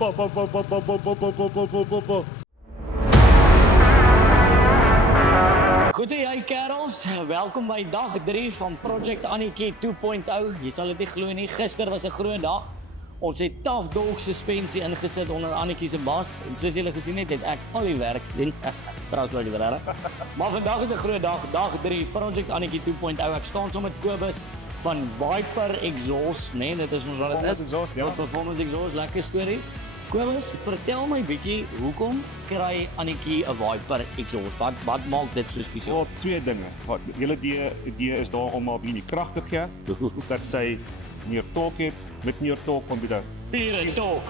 Goed jy kerels, welkom by dag 3 van Project Annetjie 2.0. Jy sal dit nie glo nie, gister was 'n groot dag. Ons het Tough Dog suspensie ingesit onder Annetjie se bas en soos julle gesien het ek al die werk doen. Trouwens nou die werk. Maar vandag is 'n groot dag, dag 3 Project Annetjie 2.0. Ek staan saam met Kobus van Viper Exhaust, nee, dit is ons wat dit is. Exhaust, ja. Performance Exhaust, lekker storie. Kobus, vertel my bietjie, hoekom kry Annetjie 'n Viper Exhaust? Wat maak dit so spesiaal? Wel, twee dinge. Wat die hele idee is daar om maar bietjie krag te gee, dat sy meer torque het, met meer torque kom dit Hier so.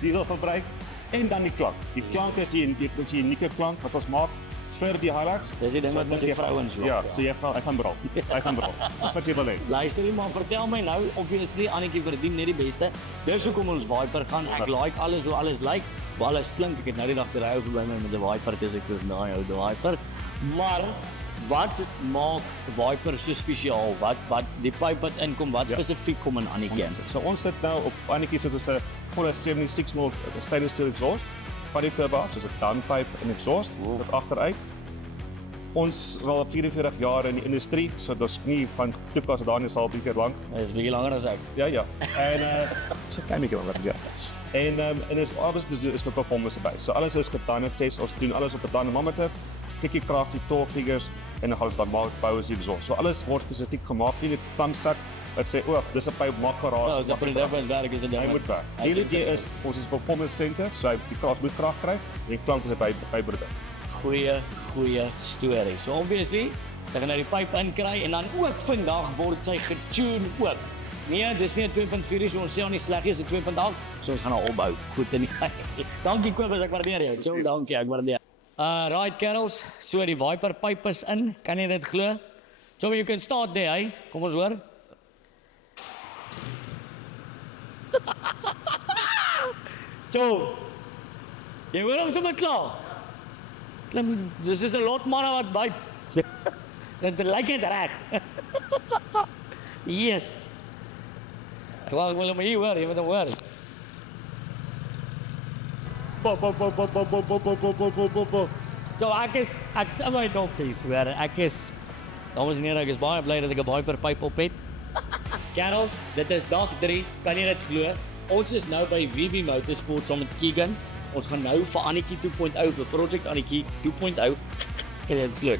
diesel verbruik en dan die klank. Die klank is die unieke klank wat ons maak vir die Hilux. Dis die ding wat met die vrouens loop. Ja, so ek gaan brul. Dis wat jy wil hê. Luister nie, maar vertel my nou, obviously Annetjie verdien net die beste. Dis hoekom ons Viper gaan. Ek like alles hoe alles lyk. Hoe alles klink. Ek het nou die dag terwyl verby my met 'n Viper, dis ek so daai ou Viper. Maar wat maak Viper so spesiaal? Wat die pipe wat inkom, wat spesifiek kom in Annetjie in? So ons sit nou op Annetjie so 'n volle 76 mil stainless steel exhaust. Van die turbo, soos 'n downpipe en exhaust wat agteruit. Ons is al 44 jaar in die industrie, so dis nie van toepas daar nie sal bietjie lank. Dis bietjie langer as ek. Ja. En so kan ek wat ja. En is alles is vir performance by. So alles is gedane test, ons doen alles op 'n dynamometer. Kyk die krag, die torque figures en dan gaan ons dan maak power as exhaust. So alles word spesifiek gemaak, nie net thumbsak wat sê dis 'n pyp maak geraas. Nou, dis 'n different werk is 'n ding. Hy moet werk. Die idee is ons is performance center, so die krag moet krag kry en die klank is by produk. Goeie storie. So obviously, sy gaan nou die pipe inkry en dan ook vandag word sy getune ook. Nee, dis nie 'n 2.4 so ons sê nie sleg is 'n 2.8, so ons gaan haar opbou. Goed in die Dankie Kobus, ek waardeer jou. So dankie, ek waardeer. Right Carols, so die Viper pipe is in, kan jy dit glo? So you can start there, hey. Kom ons hoor. So, jy hoor hom sommer klaar. Dis is 'n lot manne wat by. Dit lyk net reg. Yes. Ek wil hom hier hoor, jy moet hom hoor. So ek's in my dogfies, hoor. Dames en here, ek is baie bly dat ek 'n Viper pipe op het. Kerels, dit is dag 3, kan jy dit glo? Ons is nou by VB Motorsport saam met Keegan. Ons gaan nou vir Annetjie 2.0 vir Project Annetjie 2.0. Kan jy dit glo?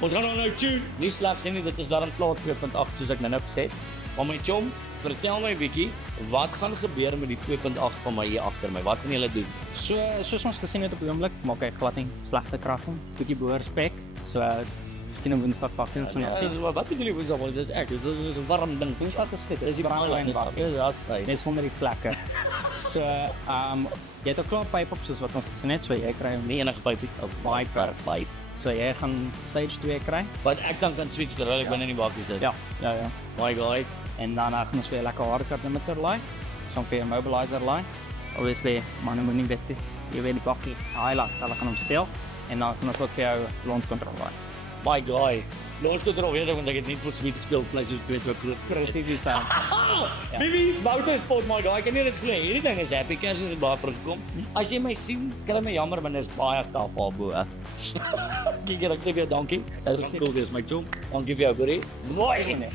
Ons gaan nou tune. Nie slegs nie, dit is daarom klaar 2.8 soos ek nou gesê het. Maar my chom, vertel my bietjie, wat gaan gebeur met die 2.8 van my hier agter my? Wat gaan julle doen? Soos ons gesien het op die oomblik, maak hy glad nie slegte krag nie. Bietjie behoor spek. So miskien 'n Woensdag pak en so net sien. Wat bedoel jy Woensdag? Dis ek, dis 'n warm ding. Woensdag is goed. Dis die brandlyn warm. Ja, sy. Net onder die vlekke. So jy het 'n klaar pyp op soos wat ons gesien het, so jy kry Nie enige pypie, 'n Viper pipe. So jy gaan stage 2 kry. Wat ek kan switch terwyl ek binne in die bakkie sit. Ja. My God. En dan gaan ons weer lekker harde limiter laai. Ons gaan vir 'n mobilizer laai. Obviously, manne moet nie weet jy weet die bakkie is highlights, hulle gaan hom stel en dan gaan ons ook vir jou launch control laai. My God. Launch control weet ek want ek het nie vir Smith gespeel PlayStation 2 groot. Presies dieselfde. Bibi, Motorsport my guy, kan jy dit glo? Hierdie ding is happy cash is baie vrugkom. As jy my sien, kry my jammer want dit is baie taaf daarbo. Kyk ek sê vir jou dankie. Sy het gekoel dis my chom. Dankie vir jou, buddy. Mooi.